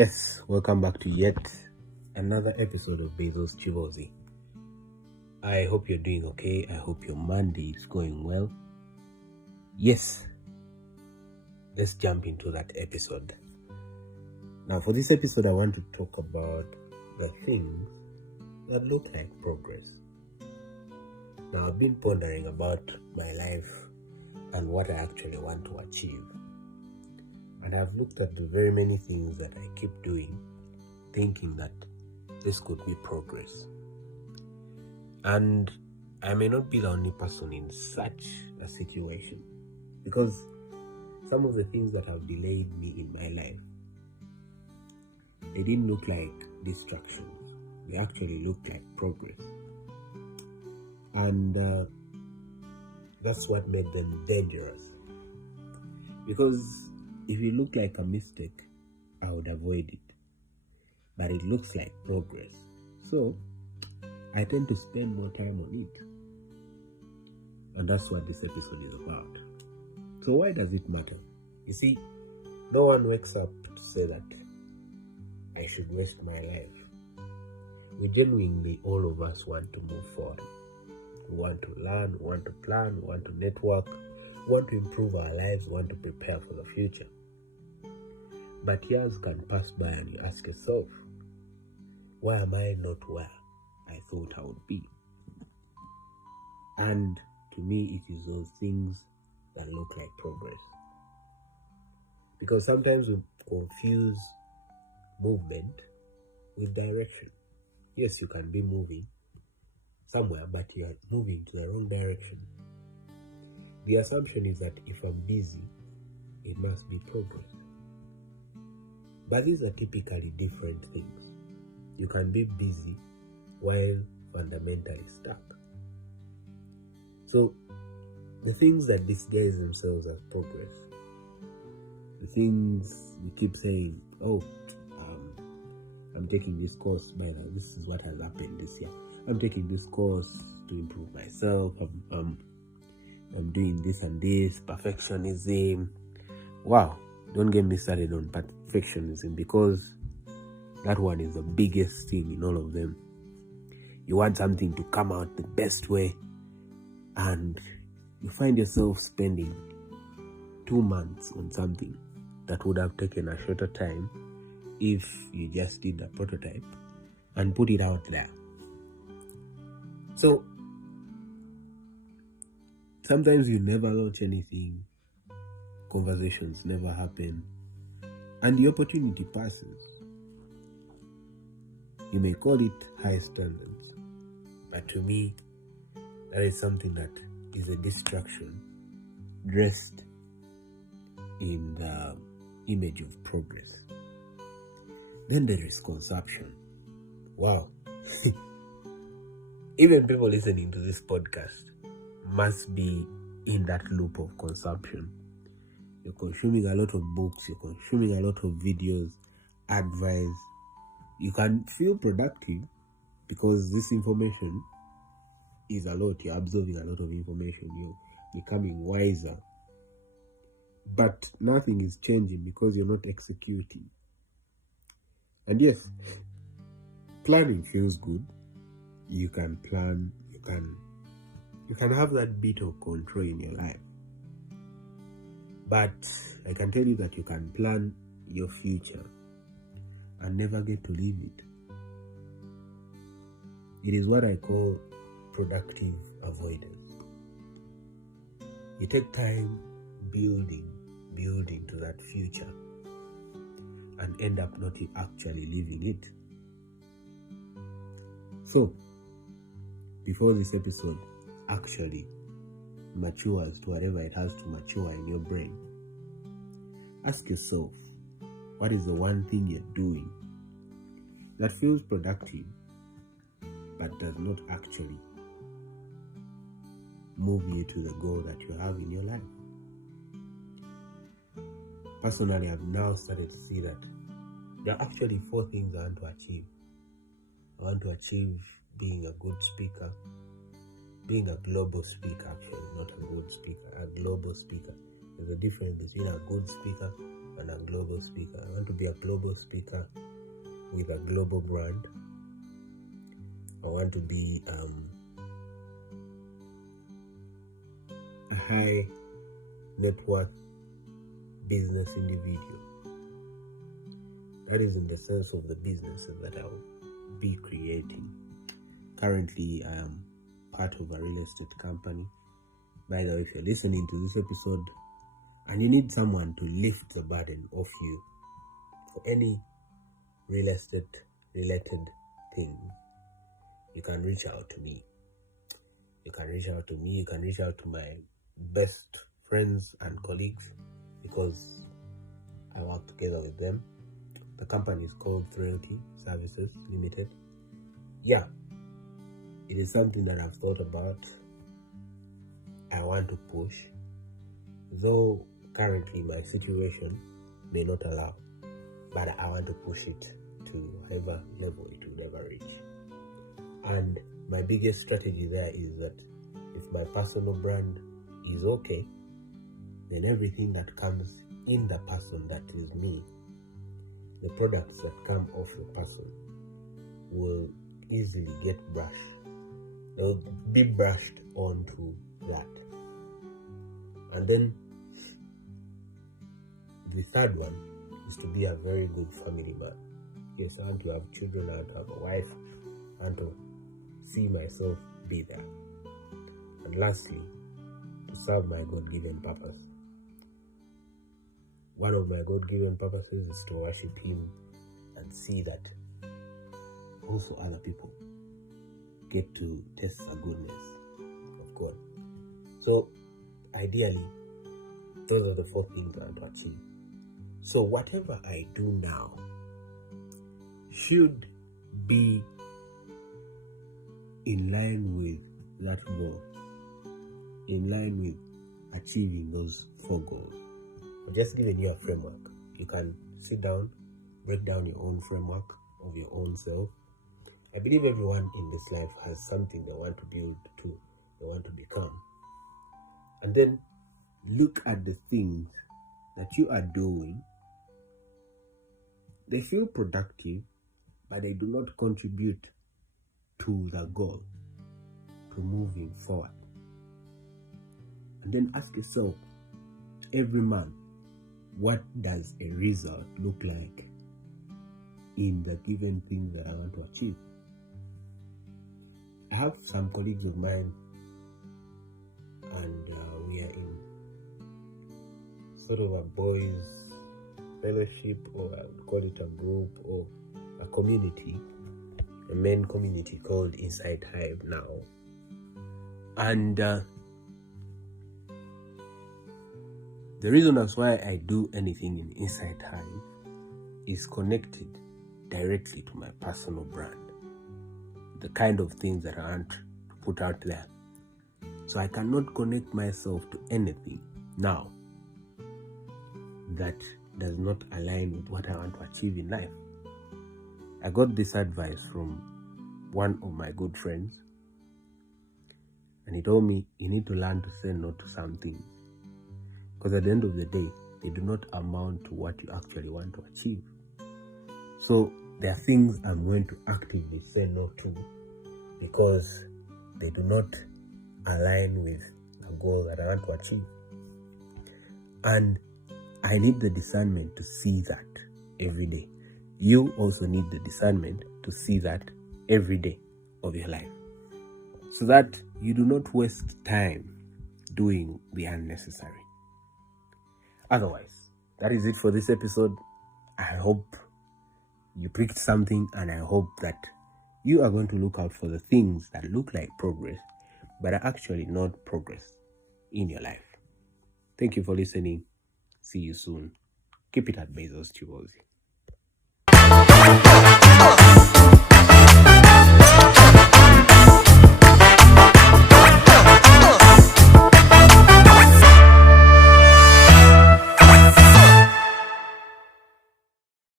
Yes, welcome back to yet another episode of Bezos Chivozi. I hope you're doing okay. I hope your Monday is going well. Yes, let's jump into that episode. Now, for this episode, I want to talk about the things that look like progress. Now, I've been pondering about my life and what I actually want to achieve. And I've looked at the very many things that I keep doing, thinking that this could be progress. And I may not be the only person in such a situation, because some of the things that have delayed me in my life, they didn't look like distractions. They actually looked like progress. And that's what made them dangerous. Because if it looked like a mistake, I would avoid it. But it looks like progress. So I tend to spend more time on it. And that's what this episode is about. So why does it matter? You see, no one wakes up to say that I should waste my life. We genuinely, all of us want to move forward. We want to learn, we want to plan, we want to network, we want to improve our lives, we want to prepare for the future. But years can pass by and you ask yourself, why am I not where I thought I would be? And to me, it is those things that look like progress. Because sometimes we confuse movement with direction. Yes, you can be moving somewhere, but you are moving to the wrong direction. The assumption is that if I'm busy, it must be progress. But these are typically different things. You can be busy while fundamentally stuck. So, the things that disguise themselves as progress, the things you keep saying, I'm taking this course, this is what has happened this year. I'm taking this course to improve myself. I'm doing this and this, perfectionism. Wow, don't get me started on perfectionism, because that one is the biggest thing in all of them. You want something to come out the best way, and you find yourself spending 2 months on something that would have taken a shorter time if you just did a prototype and put it out there. So sometimes you never launch anything, conversations never happen, and the opportunity passes. You may call it high standards, but to me, that is something that is a distraction dressed in the image of progress. Then there is consumption. Wow. Even people listening to this podcast must be in that loop of consumption. You're consuming a lot of books, you're consuming a lot of videos, advice. You can feel productive because this information is a lot. You're absorbing a lot of information. You're becoming wiser. But nothing is changing because you're not executing. And yes, planning feels good. You can plan, you can have that bit of control in your life. But I can tell you that you can plan your future and never get to live it. It is what I call productive avoidance. You take time building to that future and end up not actually living it. So, before this episode actually matures to whatever it has to mature in your brain, ask yourself, what is the one thing you're doing that feels productive but does not actually move you to the goal that you have in your life? Personally, I've now started to see that there are actually 4 things I want to achieve. I want to achieve being a good speaker, being a global speaker, actually, not a good speaker, a global speaker. There's a difference between a good speaker and a global speaker. I want to be a global speaker with a global brand. I want to be a high net worth business individual. That is in the sense of the businesses that I'll be creating. Currently, I am part of a real estate company. By the way, if you're listening to this episode and you need someone to lift the burden off you for any real estate related thing, you can reach out to me. You can reach out to my best friends and colleagues, because I work together with them. The company is called Thrialty Services Limited. Yeah, it is something that I've thought about. I want to push, though currently my situation may not allow, but I want to push it to whatever level it will ever reach. And my biggest strategy there is that if my personal brand is okay, then everything that comes in the person, that is me, the products that come off the person will easily get brushed. They'll be brushed onto that. And then the third one is to be a very good family man. Yes, I want to have children, I want to have a wife, I want to see myself be there. And lastly, to serve my God-given purpose. One of my God-given purposes is to worship Him and see that also other people get to taste the goodness of God. So ideally, those are the 4 things I want to achieve. So whatever I do now should be in line with that goal, in line with achieving those 4 goals. I've just given you a framework. You can sit down, break down your own framework of your own self. I believe everyone in this life has something they want to build to, they want to become. And then look at the things that you are doing. They feel productive, but they do not contribute to the goal, to moving forward. And then ask yourself every month, what does a result look like in the given thing that I want to achieve? I have some colleagues of mine, and we are in sort of a boys fellowship, or I would call it a group or a community, a main community called Inside Hive now. And the reason that's why I do anything in Inside Hive is connected directly to my personal brand, the kind of things that I want to put out there. So I cannot connect myself to anything now that does not align with what I want to achieve in life. I got this advice from one of my good friends, and he told me you need to learn to say no to some things, because at the end of the day, they do not amount to what you actually want to achieve. So there are things I'm going to actively say no to because they do not align with the goal that I want to achieve. And I need the discernment to see that every day. You also need the discernment to see that every day of your life, so that you do not waste time doing the unnecessary. Otherwise, that is it for this episode. I hope you picked something, and I hope that you are going to look out for the things that look like progress, but are actually not progress in your life. Thank you for listening. See you soon. Keep it at Bezos Chibozi.